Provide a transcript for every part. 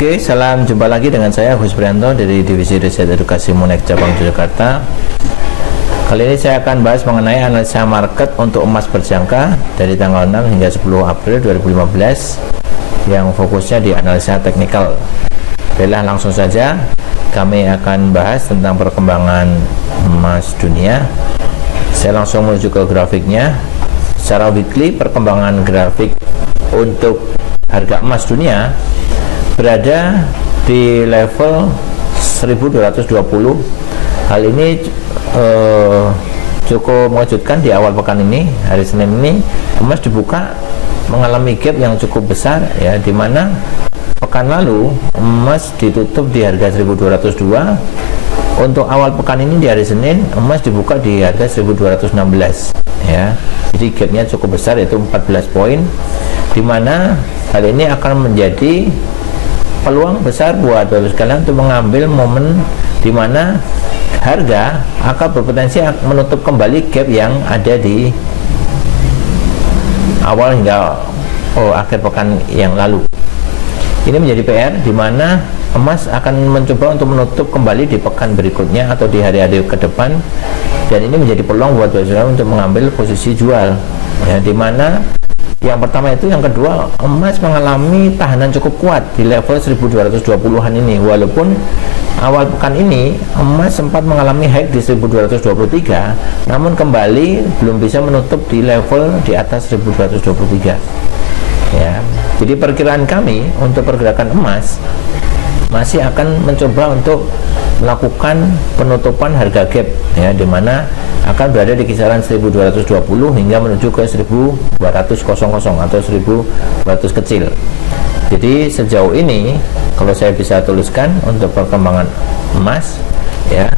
Oke, salam jumpa lagi dengan saya Agus Prianto dari Divisi Riset Edukasi Monex Cabang Yogyakarta. Kali ini saya akan bahas mengenai analisa market untuk emas berjangka dari tanggal 6 hingga 10 April 2015 yang fokusnya di analisa teknikal. Baiklah, langsung saja kami akan bahas tentang perkembangan emas dunia. Saya langsung menuju ke grafiknya. Secara weekly, perkembangan grafik untuk harga emas dunia berada di level 1220. Hal ini cukup mengejutkan di awal pekan ini. Hari Senin ini emas dibuka mengalami gap yang cukup besar, ya, di mana pekan lalu emas ditutup di harga 1202. Untuk awal pekan ini di hari Senin emas dibuka di harga 1216, ya. Jadi gapnya cukup besar, yaitu 14 poin, di mana hal ini akan menjadi peluang besar buat Bapak sekalian untuk mengambil momen di mana harga akan berpotensi menutup kembali gap yang ada di awal hingga akhir pekan yang lalu. Ini menjadi PR di mana emas akan mencoba untuk menutup kembali di pekan berikutnya atau di hari-hari ke depan, dan ini menjadi peluang buat Bapak sekalian untuk mengambil posisi jual, ya, di mana yang pertama itu, yang kedua, emas mengalami tahanan cukup kuat di level 1220-an ini. Walaupun awal pekan ini emas sempat mengalami high di 1223, namun kembali belum bisa menutup di level di atas 1223, ya. Jadi perkiraan kami untuk pergerakan emas masih akan mencoba untuk melakukan penutupan harga gap, ya, di mana akan berada di kisaran 1220 hingga menuju ke 1200 atau 1200 kecil. Jadi sejauh ini kalau saya bisa tuliskan untuk perkembangan emas, ya,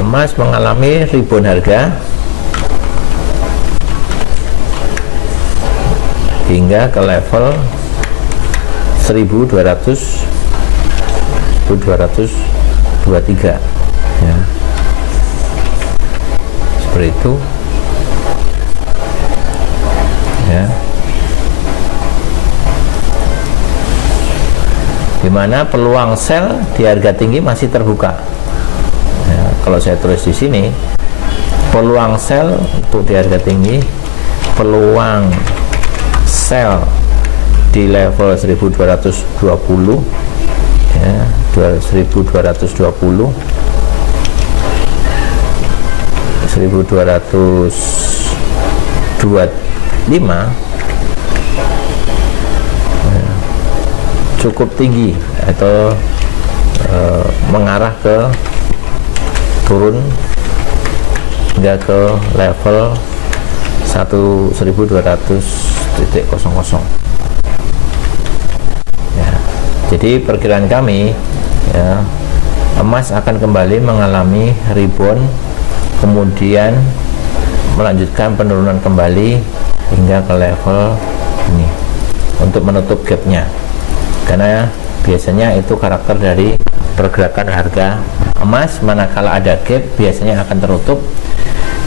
emas mengalami rebound harga hingga ke level 1223, ya, seperti itu, ya, dimana peluang sell di harga tinggi masih terbuka, ya. Kalau saya tulis di sini, peluang sell untuk di harga tinggi, peluang sell di level 1220, ya, 1220, 1225, ya, cukup tinggi atau mengarah ke turun hingga ke level 1200.00. Jadi perkiraan kami, ya, emas akan kembali mengalami rebound, kemudian melanjutkan penurunan kembali hingga ke level ini untuk menutup gapnya, karena biasanya itu karakter dari pergerakan harga emas. Manakala ada gap biasanya akan tertutup.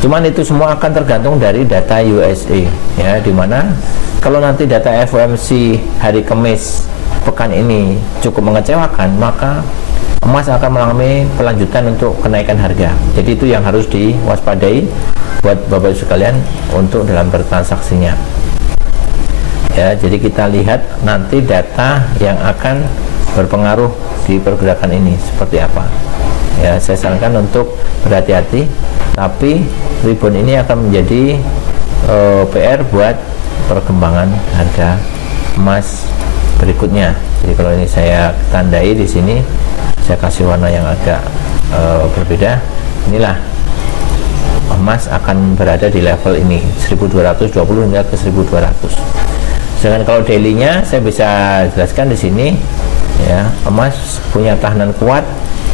Cuman itu semua akan tergantung dari data USA, ya, dimana kalau nanti data FOMC hari Kamis pekan ini cukup mengecewakan, maka emas akan mengalami pelanjutan untuk kenaikan harga. Jadi itu yang harus diwaspadai buat Bapak sekalian untuk dalam bertransaksinya, ya. Jadi kita lihat nanti data yang akan berpengaruh di pergerakan ini seperti apa, ya. Saya sarankan untuk berhati-hati, tapi rebound ini akan menjadi PR buat perkembangan harga emas berikutnya. Jadi kalau ini saya tandai di sini, saya kasih warna yang agak berbeda. Inilah emas akan berada di level ini 1220 hingga ke 1200. Sedangkan kalau daily-nya saya bisa jelaskan di sini, ya, emas punya tahanan kuat,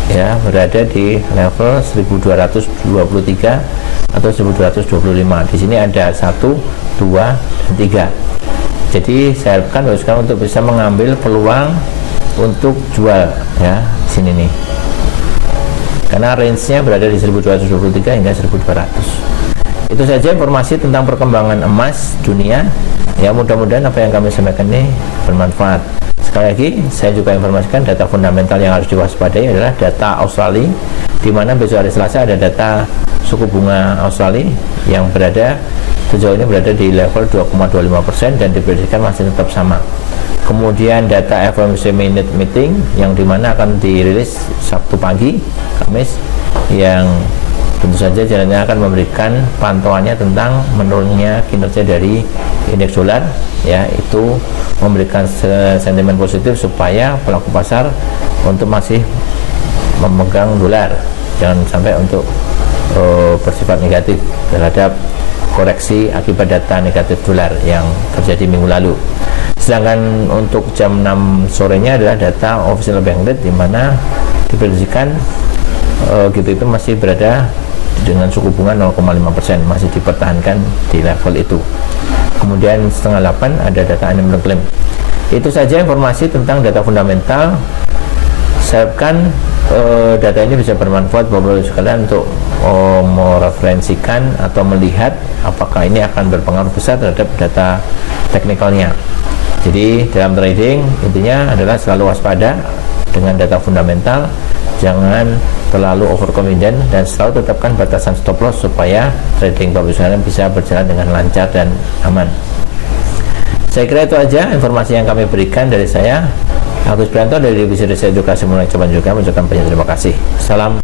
ya, berada di level 1223 atau 1225. Di sini ada 1, 2, 3. Jadi saya harapkan sekarang untuk bisa mengambil peluang untuk jual, ya, di sini nih, karena range-nya berada di 1223 hingga 1200. Itu saja informasi tentang perkembangan emas dunia. Ya, mudah-mudahan apa yang kami sampaikan ini bermanfaat. Sekali lagi, saya juga informasikan data fundamental yang harus diwaspadai adalah data Australia, di mana besok hari Selasa ada data suku bunga Australia yang sejauh ini berada di level 2,25% dan diprediksikan masih tetap sama. Kemudian data FOMC minute meeting yang dimana akan dirilis Sabtu pagi, Kamis, yang tentu saja jalannya akan memberikan pantauannya tentang menurunnya kinerja dari indeks dolar, ya, itu memberikan sentimen positif supaya pelaku pasar untuk masih memegang dolar, jangan sampai untuk bersifat negatif terhadap koreksi akibat data negatif dolar yang terjadi minggu lalu. Sedangkan untuk jam 6 sorenya adalah data official bank rate, di mana diprediksikan GBP masih berada dengan suku bunga 0,5%, masih dipertahankan di level itu. Kemudian setengah 8 ada data unemployment claim. Itu saja informasi tentang data fundamental. Saya harapkan data ini bisa bermanfaat Bapak Ibu sekalian untuk mereferensikan atau melihat apakah ini akan berpengaruh besar terhadap data teknikalnya. Jadi dalam trading intinya adalah selalu waspada dengan data fundamental, jangan terlalu overconfident, dan selalu tetapkan batasan stop loss supaya trading Bapak Ibu sekalian bisa berjalan dengan lancar dan aman. Saya kira itu aja informasi yang kami berikan dari saya, Agus Prianto dari Divisi Riset Edukasi Mulai Coba juga mengucapkan banyak terima kasih. Salam.